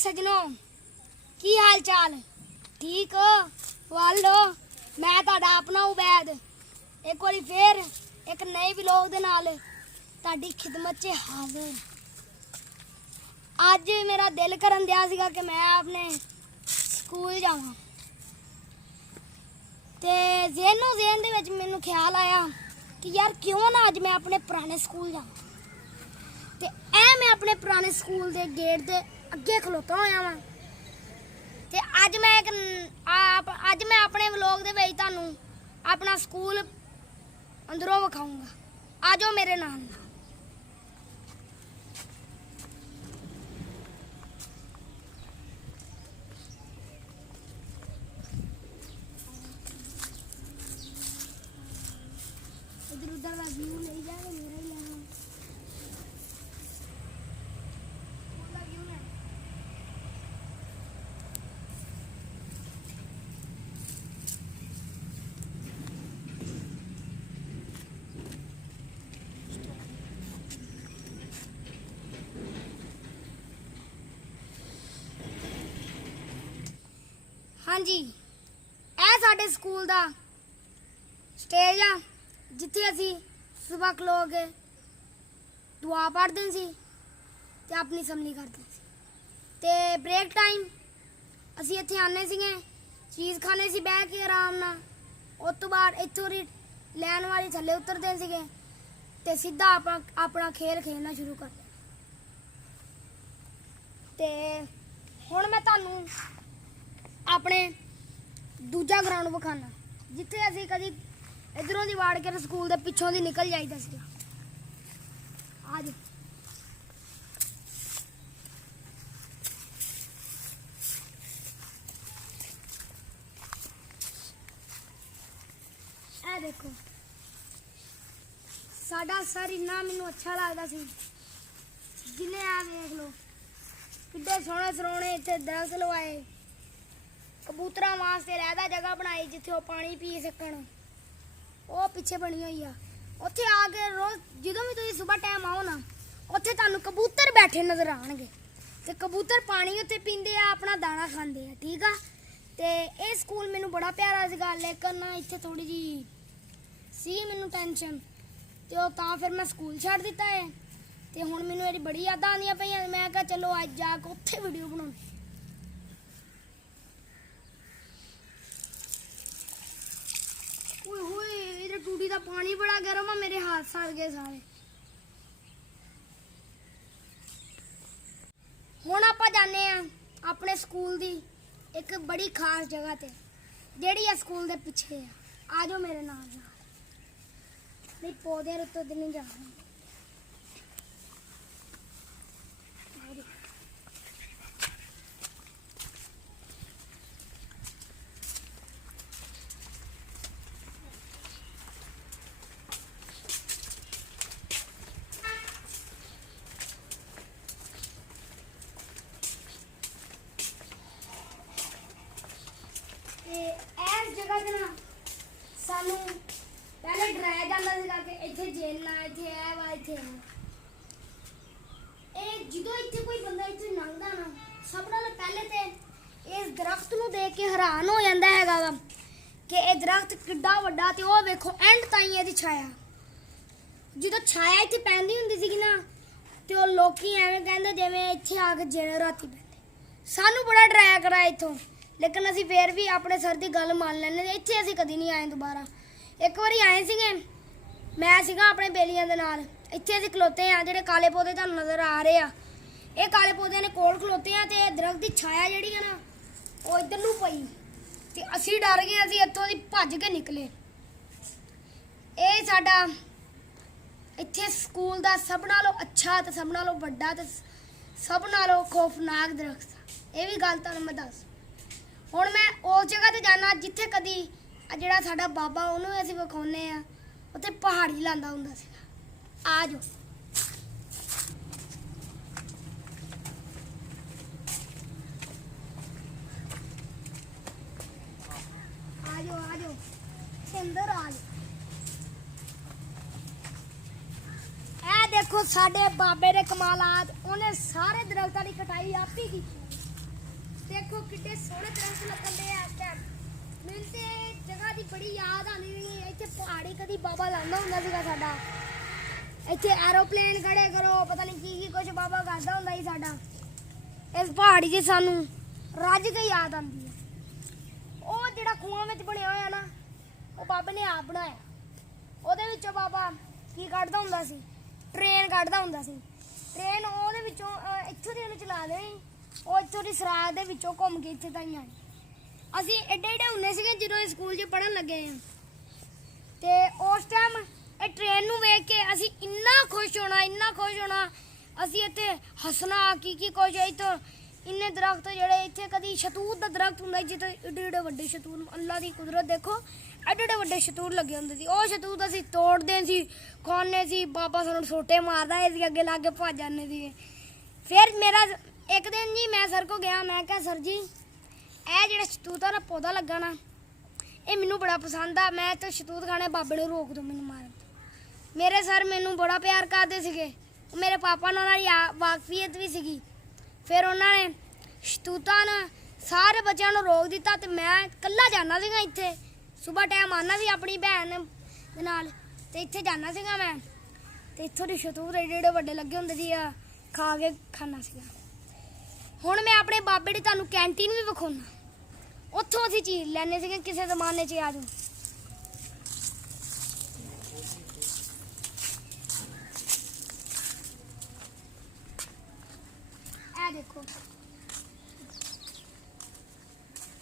सजनों की हाल चाल ठीक हो वालो मैं तुहाडा अपना उबैद एक बारी फिर एक नए व्लॉग दे नाल तुहाडी खिदमत च हाजिर। अज मेरा दिल करन दिया सीगा कि मैं अपने स्कूल जावां ते ज़हन दे विच मैनूं ख्याल आया कि यार क्यों ना अज मैं अपने पुराने स्कूल जावां ते मैं अपने पुराने स्कूल दे गेट दे अगे खलोता होया वां ते अज मैं अपने व्लॉग दे विच तुहानूं अपना स्कूल अंदरों विखाऊंगा। आ जाओ मेरे नाल। इधर उधर का व्यू नहीं जाएगा मेरा ही लेना। हाँ जी ਇਹ ਸਾਡੇ ਸਕੂਲ ਦਾ ਸਟੇਜ ਆ ਜਿੱਥੇ ਅਸੀਂ ਸਵੇਰ ਖਲੋ ਕੇ ਦੁਆ ਪੜ੍ਹਦੇ ਸੀ ਤੇ ਆਪਣੀ ਅਸੈਂਬਲੀ ਕਰਦੇ ਸੀ ਤੇ ਬ੍ਰੇਕ ਟਾਈਮ ਅਸੀਂ ਇੱਥੇ ਆਨੇ ਸੀਗੇ ਚੀਜ਼ ਖਾਣੇ ਸੀ ਬਹਿ ਕੇ ਆਰਾਮ ਨਾਲ। ਉਸ ਤੋਂ ਬਾਅਦ ਇੱਥੋਂ ਦੀ ਲੈਣ ਵਾਲੀ ਥੱਲੇ ਉਤਰਦੇ ਸੀਗੇ ਤੇ ਸਿੱਧਾ ਆਪਣਾ ਖੇਲ ਖੇਡਣਾ ਸ਼ੁਰੂ ਕਰ ਦੇਣਾ। ਤੇ ਹੁਣ ਮੈਂ ਤੁਹਾਨੂੰ ਆਪਣੇ ਦੂਜਾ ਗਰਾਊਂਡ ਵਿਖਾਣਾ ਜਿੱਥੇ ਅਸੀਂ ਕਦੀ ਇਧਰੋਂ ਦੀ ਵਾੜ ਕੇ ਸਕੂਲ ਦੇ ਪਿੱਛੋਂ ਦੀ ਨਿਕਲ ਜਾਈਦਾ ਸੀ। ਆ ਜਾਓ। ਇਹ ਦੇਖੋ ਸਾਡਾ ਸਰ ਇੰਨਾ ਮੈਨੂੰ ਅੱਛਾ ਲੱਗਦਾ ਸੀ ਜਿੰਨੇ ਆ ਦੇਖ ਲਓ ਕਿੱਡੇ ਸੋਹਣੇ ਸੋਹਣੇ ਇੱਥੇ ਦਰਖਤ ਲਵਾਏ कबूतरा वास्ते रहदा जगह बनाई जिथे वो पानी पी सकन। वो पिछे बनी हुई आ उत्थे आके रोज जदों भी तुसीं सुबह टाइम आओ ना उत्थे तुहानूं कबूतर बैठे नज़र आउणगे ते कबूतर पानी उत्थे पींदे आ अपना दाना खांदे आ। ठीक आ ते इह स्कूल मैनूं बड़ा प्यारा सीगा लेकिन ना इत्थे थोड़ी जी सी मैनूं टेंशन ते ओह तां फिर मैं स्कूल छड्ड दित्ता है ते हुण मैनूं इहदी बड़ी यादां आंदियां पईयां। मैं कहा चलो अज जाके उत्थे वीडियो बनाउणी। टूटी का पानी बड़ा गर्म है मेरे हाथ सड़ गए सारे। हुण आपां जाने अपने स्कूल दी एक बड़ी खास जगह ते जेड़ी आ स्कूल दे पिछे आ जाओ मेरे नाल नहीं पौधे उत्ते तो नहीं जाना। इस जगह से ना सानू पहले डराया जाता सीगा कि इत्थे जेलना इत्थे है वा इत्थे है। जो इत्थे कोई बंदा इत्थे लंघदा ना सब नाल पहले ते इस दरख्त नूं देख के हैरान हो जांदा हैगा वा कि इह दरख्त किड्डा वड्डा ते ओह वेखो एंड ताईं इहदी छाया जो छाया इत्थे पैंदी हुंदी सीगी ना ते ओह लोकी एवें कहंदे जिवें इत्थे आके जेल राती पैंदे। सानू बड़ा डराया करा इत्थों लेकिन असी फिर भी अपने सर की गल मान लैने। इत्थे असी कदी नहीं आए दोबारा। एक बारी आए सीगे मैं सीगा अपने बेलियां दे नाल इत्थे असी खलोते हैं जेडे काले पौधे तुहानूं नज़र आ रहे आ ये काले पौधे ने कोल खलोते हैं ते दरख्त की छाया जिहड़ी है ना वो इधर नूं पई ते असी डर गए। असी इत्थों दी भज के निकले। ये साडा इत्थे स्कूल दा सब नालों अच्छा ते सब नालों वड्डा ते सब नालों खौफनाक दरख्त ये भी गल तुहानूं मैं दस। हुण मैं उस जगह ते जाना जिथे कदी जिहड़ा साडा बाबा उहनूं असीं विखाउने आ उत्थे पहाड़ी लांदा हुंदा सीगा। आ जाओ। आ जाओ अंदर आ जाओ। देखो साडे बाबे दे कमालात उन्हें सारे दरख्तां दी कटाई आप ही की। ਦੇਖੋ ਕਿੱਡੇ ਸੋਹਣੇ ਦਰਖਤ ਲੱਗਣ ਦੇ ਆ ਇਸ ਟਾਈਮ। ਮੈਨੂੰ ਤੇ ਜਗ੍ਹਾ ਦੀ ਬੜੀ ਯਾਦ ਆਉਂਦੀ ਰਹੀ। ਇੱਥੇ ਪਹਾੜੀ ਕਦੀ ਬਾਬਾ ਲਾਉਂਦਾ ਹੁੰਦਾ ਸੀਗਾ ਸਾਡਾ। ਇੱਥੇ ਐਰੋਪਲੇਨ ਖੜੇ ਕਰੋ, ਪਤਾ ਨਹੀਂ ਕੀ ਕੁਝ ਬਾਬਾ ਕਰਦਾ ਹੁੰਦਾ ਸੀ ਸਾਡਾ। ਇਸ ਪਹਾੜੀ 'ਚ ਸਾਨੂੰ ਰੱਜ ਕੇ ਯਾਦ ਆਉਂਦੀ ਹੈ। ਉਹ ਜਿਹੜਾ ਖੂਹਾਂ ਵਿੱਚ ਬਣਿਆ ਹੋਇਆ ਨਾ, ਉਹ ਬਾਬੇ ਨੇ ਆਪ ਬਣਾਇਆ। ਉਹਦੇ ਵਿੱਚੋਂ ਬਾਬਾ ਕੀ ਕੱਢਦਾ ਹੁੰਦਾ ਸੀ? ਟ੍ਰੇਨ ਕੱਢਦਾ ਹੁੰਦਾ ਸੀ। ਟ੍ਰੇਨ ਉਹਦੇ ਵਿੱਚੋਂ ਇੱਥੋਂ ਦੀ ਉਹਨੇ ਚਲਾ ਦੇਣੀ, ਉਹ ਇੱਥੋਂ ਦੀ ਸਰਾਖ ਦੇ ਵਿੱਚੋਂ ਘੁੰਮ ਕੇ ਇੱਥੇ ਤਾਈਂ ਆਣੀ। ਅਸੀਂ ਏਡੇ ਏਡੇ ਹੁੰਦੇ ਸੀਗੇ ਜਦੋਂ ਇਹ ਸਕੂਲ 'ਚ ਪੜ੍ਹਨ ਲੱਗੇ ਹਾਂ, ਤੇ ਉਸ ਟਾਈਮ ਇਹ ਟ੍ਰੇਨ ਨੂੰ ਵੇਖ ਕੇ ਅਸੀਂ ਇੰਨਾ ਖੁਸ਼ ਹੋਣਾ। ਅਸੀਂ ਇੱਥੇ ਹੱਸਣਾ ਕੀ ਕੁਝ। ਇੱਥੋਂ ਇੰਨੇ ਦਰਖਤ ਜਿਹੜੇ ਇੱਥੇ ਕਦੀ ਸ਼ਤੂਤ ਦਾ ਦਰਖਤ ਹੁੰਦਾ ਜਿੱਥੇ ਏਡੇ ਏਡੇ ਵੱਡੇ ਸ਼ਤੂਤ, ਅੱਲਾ ਦੀ ਕੁਦਰਤ ਦੇਖੋ, ਏਡੇ ਏਡੇ ਵੱਡੇ ਸ਼ਤੂਤ ਲੱਗੇ ਹੁੰਦੇ ਸੀ। ਉਹ ਸ਼ਤੂਤ ਅਸੀਂ ਤੋੜਦੇ ਸੀ, ਖਾਂਦੇ ਸੀ। ਬਾਬਾ ਸਾਨੂੰ ਛੋਟੇ ਮਾਰਦਾ ਸੀ, ਅੱਗੇ ਲਾ ਕੇ ਭੱਜ ਜਾਂਦੇ ਸੀਗੇ। ਫਿਰ ਮੇਰਾ ਇੱਕ ਦਿਨ ਜੀ ਮੈਂ ਸਰ ਕੋ ਗਿਆ, ਮੈਂ ਕਿਹਾ ਸਰ ਜੀ ਇਹ ਜਿਹੜਾ ਸ਼ਤੂਤ ਦਾ ਪੌਦਾ ਲੱਗਾ ਨਾ, ਇਹ ਮੈਨੂੰ ਬੜਾ ਪਸੰਦ ਆ। ਮੈਂ ਤਾਂ ਸ਼ਤੂਤ ਖਾਣੇ, ਬਾਬੇ ਨੂੰ ਰੋਕ ਦੋ ਮੈਨੂੰ ਮਾਰਨ ਤੋਂ। ਮੇਰੇ ਸਰ ਮੈਨੂੰ ਬੜਾ ਪਿਆਰ ਕਰਦੇ ਸੀਗੇ। ਮੇਰੇ ਪਾਪਾ ਨਾਲ ਉਹਨਾਂ ਦੀ ਵਾਕਫੀਅਤ ਵੀ ਸੀਗੀ। ਫਿਰ ਉਹਨਾਂ ਨੇ ਸ਼ਤੂਤਾਂ ਨੂੰ ਸਾਰੇ ਬੱਚਿਆਂ ਨੂੰ ਰੋਕ ਦਿੱਤਾ ਤੇ ਮੈਂ ਇਕੱਲਾ ਜਾਂਦਾ ਸੀਗਾ। ਇੱਥੇ ਸਵੇਰ ਟਾਈਮ ਆਉਂਦਾ ਸੀ ਆਪਣੀ ਭੈਣ ਦੇ ਨਾਲ, ਤੇ ਇੱਥੇ ਜਾਂਦਾ ਸੀਗਾ ਮੈਂ, ਤੇ ਇੱਥੋਂ ਦੇ ਸ਼ਤੂਤ ਏਡੇ ਏਡੇ ਵੱਡੇ ਲੱਗੇ ਹੁੰਦੇ ਸੀ, ਖਾ ਕੇ ਖਾਣਾ ਸੀਗਾ। ਹੁਣ ਮੈਂ ਆਪਣੇ ਬਾਬੇ ਦੀ ਤੁਹਾਨੂੰ ਕੈਂਟੀਨ ਵੀ ਵਿਖਾਉਣਾ, ਉੱਥੋਂ ਅਸੀਂ ਚੀਜ਼ ਲੈਣੇ ਸੀਗੇ ਕਿਸੇ ਜ਼ਮਾਨੇ 'ਚ। ਆ ਜਾਓ, ਇਹ ਦੇਖੋ,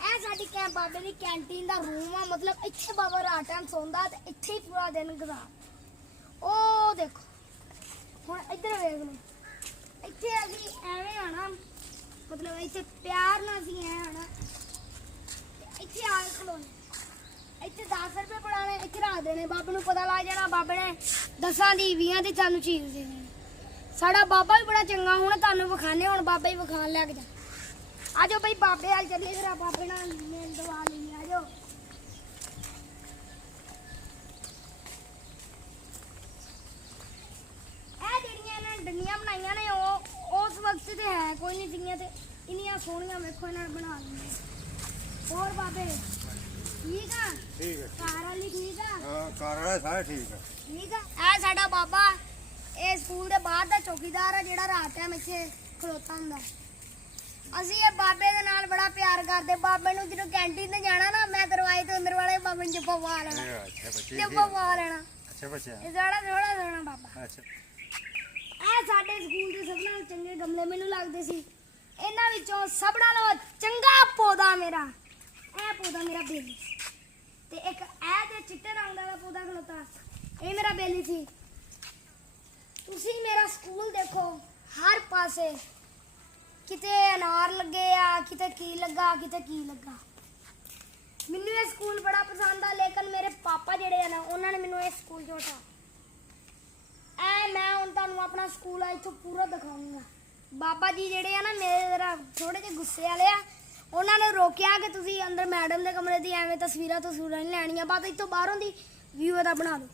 ਇਹ ਸਾਡੀ ਬਾਬੇ ਦੀ ਕੈਂਟੀਨ ਦਾ ਰੂਮ ਆ। ਮਤਲਬ ਇੱਥੇ ਬਾਬਾ ਰਾਤ ਟਾਈਮ ਸੌਂਦਾ ਤੇ ਇੱਥੇ ਹੀ ਪੂਰਾ ਦਿਨ ਗੁਜ਼ਾਰਦਾ। ਉਹ ਦੇਖੋ, ਹੁਣ ਇੱਧਰ ਵੇਖ ਲਓ, ਇੱਥੇ ਅਸੀਂ ਐਵੇਂ ਆਣਾ, ਮਤਲਬ ਇੱਥੇ ਪਿਆਰ ਨਾਲ ਅਸੀਂ ਐ ਆਣਾ, ਇੱਥੇ ਆ ਕੇ ਖਲੋਣਾ। ਇੱਥੇ 10 ਰੁਪਏ ਪੜਾਣੇ, ਇੱਥੇ ਰੱਖ ਦੇਣੇ। ਬਾਬੇ ਨੂੰ ਪਤਾ ਲੱਗ ਜਾਣਾ, ਬਾਬੇ ਨੇ 10 ਦੀ 20 ਦੀ ਸਾਨੂੰ ਚੀਜ਼ ਦੇਣੀ। ਸਾਡਾ ਬਾਬਾ ਵੀ ਬੜਾ ਚੰਗਾ। ਹੁਣ ਤੁਹਾਨੂੰ ਵਿਖਾਣੇ, ਹੁਣ ਬਾਬਾ ਹੀ ਵਿਖਾਣ ਲੱਗ ਜਾ। ਆ ਜਾਓ ਬਈ, ਬਾਬੇ ਹਾਲ ਚੱਲੇ, ਫਿਰ ਬਾਬੇ ਨਾਲ ਮੇਲ ਦਵਾ ਲਈ। ਆ ਜਾਓ, ਇਹ ਜਿਹੜੀਆਂ ਇਹਨਾਂ ਨੇ ਡੰਡੀਆਂ ਬਣਾਈਆਂ ਨੇ, ਉਹ ਉਸ ਵਕਤ ਤੇ ਹੈ ਕੋਈ ਨਹੀਂ ਸੀਗੀਆਂ, ਤੇ ਇੰਨੀਆਂ ਸੋਹਣੀਆਂ ਵੇਖੋ ਇਹਨਾਂ ਨੇ ਬਣਾ ਲਈਆਂ। ਹੋਰ ਬਾਬੇ ਠੀਕ ਆ? ਠੀਕ ਹੈ। ਘਰ ਵਾਲੀ ਠੀਕ ਆ? ਹਾਂ, ਘਰ ਵਾਲੇ ਸਾਰੇ ਠੀਕ ਆ। ਠੀਕ ਆ। ਇਹ ਸਾਡਾ ਬਾਬਾ, ਇਹ ਸਕੂਲ ਦੇ ਬਾਹਰ ਦਾ ਚੌਕੀਦਾਰ ਆ, ਜਿਹੜਾ ਰਾਤ ਟਾਈਮ ਇੱਥੇ ਖਲੋਤਾ ਹੁੰਦਾ। ਅਸੀਂ ਇਹ ਬਾਬੇ ਦੇ ਨਾਲ ਬੜਾ ਪਿਆਰ ਕਰਦੇ। ਬਾਬੇ ਨੂੰ ਜਦੋਂ ਕੈਂਟੀਨ ਤੇ ਜਾਣਾ ਨਾ, ਮੈਂ ਦਰਵਾਜ਼ੇ ਤੋਂ ਅੰਦਰ ਵਾਲੇ ਬਾਬੇ ਨੂੰ ਜੱਫਾ ਪਾ ਲੈਣਾ। ਅੱਛਾ ਬੱਚੇ, ਜੱਫਾ ਪਾ ਲੈਣਾ। ਅੱਛਾ ਬੱਚਾ, ਇਹ ਸਾਡਾ ਥੋੜਾ ਸੋਹਣਾ ਬਾਬਾ। ਅੱਛਾ। ਇਹ ਸਾਡੇ ਸਕੂਲ ਦੇ ਸਭ ਨਾਲੋਂ ਚੰਗੇ ਗਮਲੇ ਮੈਨੂੰ ਲੱਗਦੇ ਸੀ। ਇਹਨਾਂ ਵਿੱਚੋਂ ਸਭ ਨਾਲੋਂ ਚੰਗਾ ਪੌਦਾ ਮੇਰਾ, ਇਹ ਪੌਦਾ ਮੇਰਾ ਬੇਲੀ, ਤੇ ਇੱਕ ਇਹ ਤੇ ਚਿੱਟੇ ਰੰਗ ਦਾ ਪੌਦਾ ਖਲੋਤਾ, ਇਹ ਮੇਰਾ ਬੇਲੀ ਸੀ। ਤੁਸੀਂ ਮੇਰਾ ਸਕੂਲ ਦੇਖੋ, ਹਰ ਪਾਸੇ ਕਿਤੇ ਅਨਾਰ ਲੱਗੇ ਆ, ਕਿਤੇ ਕੀ ਲੱਗਾ, ਕਿਤੇ ਕੀ ਲੱਗਾ। ਮੈਨੂੰ ਇਹ ਸਕੂਲ ਬੜਾ ਪਸੰਦ ਆ, ਲੇਕਿਨ ਮੇਰੇ ਪਾਪਾ ਜਿਹੜੇ ਆ ਨਾ, ਉਹਨਾਂ ਨੇ ਮੈਨੂੰ ਇਹ ਸਕੂਲ ਤੋਂ ਹਟਾ। ਮੈਂ ਹੁਣ ਤੁਹਾਨੂੰ ਆਪਣਾ ਸਕੂਲ ਆ ਇੱਥੋਂ ਪੂਰਾ ਦਿਖਾਉਂਗਾ। ਬਾਬਾ ਜੀ ਜਿਹੜੇ ਆ ਨਾ ਮੇਰੇ ਜ਼ਰਾ ਥੋੜੇ ਜਿਹੇ ਗੁੱਸੇ ਵਾਲੇ ਆ। ਉਹਨਾਂ ਨੇ ਰੋਕਿਆ ਕਿ ਤੁਸੀਂ ਅੰਦਰ ਮੈਡਮ ਦੇ ਕਮਰੇ ਦੀ ਐਵੇਂ ਤਸਵੀਰਾਂ ਨਹੀਂ ਲੈਣੀਆਂ, ਬਸ ਇੱਥੋਂ ਬਾਹਰੋਂ ਦੀ ਵਿਊ ਦਾ ਬਣਾ ਦਿਓ।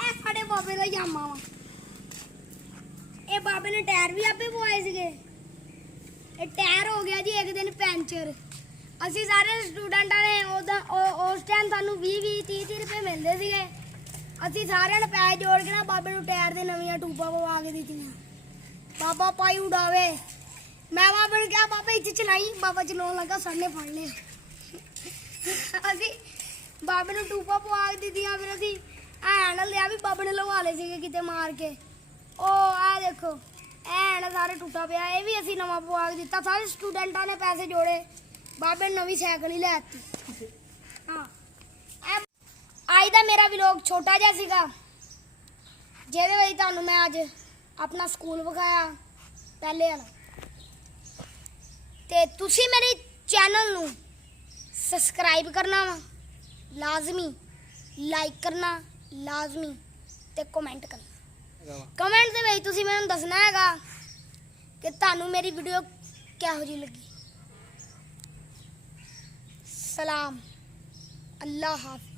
ਇਹ ਸਾਡੇ ਬਾਬੇ ਦਾ ਜਾਮਾ ਵਾ। ਇਹ ਬਾਬੇ ਨੇ ਟਾਇਰ ਵੀ ਆਪੇ ਪਵਾਏ ਸੀਗੇ। ਇਹ ਟਾਇਰ ਹੋ ਗਿਆ ਜੀ ਇੱਕ ਦਿਨ ਪੈਂਚਰ। ਅਸੀਂ ਸਾਰੇ ਸਟੂਡੈਂਟਾਂ ਨੇ ਉਸ ਟਾਈਮ ਸਾਨੂੰ 20-30 ਰੁਪਏ ਮਿਲਦੇ ਸੀਗੇ। ਅਸੀਂ ਸਾਰਿਆਂ ਨੇ ਪੈਸੇ ਜੋੜ ਕੇ ਨਾ ਬਾਬੇ ਨੂੰ ਟਾਇਰ ਦੇ ਨਵੀਆਂ ਟੂਬਾਂ ਪਵਾ ਕੇ ਦਿੱਤੀਆਂ। ਬਾਬਾ ਪਾਈ ਉਡਾਵੇ। ਮੈਂ ਬਾਬੇ ਨੂੰ ਕਿਹਾ ਬਾਬਾ ਇੱਥੇ ਚਲਾਈ। ਬਾਬਾ ਚਲਾਉਣ ਲੱਗਾ, ਸਾਨੇ ਫੜ ਲਿਆ। ਅਸੀਂ ਬਾਬੇ ਨੂੰ ਟੂਬਾਂ ਪਵਾ ਕੇ ਦਿੱਤੀਆਂ। ਫਿਰ ਅਸੀਂ ਹੈਂਡਲ ਲਿਆ ਵੀ ਬਾਬੇ ਨੇ ਲਵਾ ਲਏ ਸੀਗੇ ਕਿਤੇ ਮਾਰ ਕੇ। ਉਹ ਆ ਦੇਖੋ, ਐਂਡ ਸਾਰੇ ਟੁੱਟਾ ਪਿਆ। ਇਹ ਵੀ ਅਸੀਂ ਨਵਾਂ ਪਵਾ ਕੇ ਦਿੱਤਾ। ਸਾਰੇ ਸਟੂਡੈਂਟਾਂ ਨੇ ਪੈਸੇ ਜੋੜੇ, ਬਾਬੇ ਨੇ ਨਵੀਂ ਸਾਈਕਲ ਹੀ ਲੈ ਦਿੱਤੀ। ਹਾਂ, ਅੱਜ ਦਾ ਮੇਰਾ ਵਲੌਗ ਛੋਟਾ ਜਿਹਾ ਸੀਗਾ, ਜਿਹਦੇ ਵਿੱਚ ਤੁਹਾਨੂੰ ਮੈਂ ਅੱਜ ਆਪਣਾ ਸਕੂਲ ਵਿਖਾਇਆ ਪਹਿਲੇ ਵਾਲਾ। ਤੇ ਤੁਸੀਂ ਮੇਰੇ ਚੈਨਲ ਨੂੰ ਸਬਸਕ੍ਰਾਈਬ ਕਰਨਾ ਵਾ ਲਾਜ਼ਮੀ, ਲਾਈਕ ਕਰਨਾ ਲਾਜ਼ਮੀ, ਤੇ ਕਮੈਂਟ ਕਰਨਾ। ਕਮੈਂਟ ਦੇ ਵਿੱਚ ਤੁਸੀਂ ਮੈਨੂੰ ਦੱਸਣਾ ਹੈਗਾ ਕਿ ਤੁਹਾਨੂੰ ਮੇਰੀ ਵੀਡੀਓ ਕਿਹੋ ਜਿਹੀ ਲੱਗੀ। सलाम। अल्लाह हाफिज।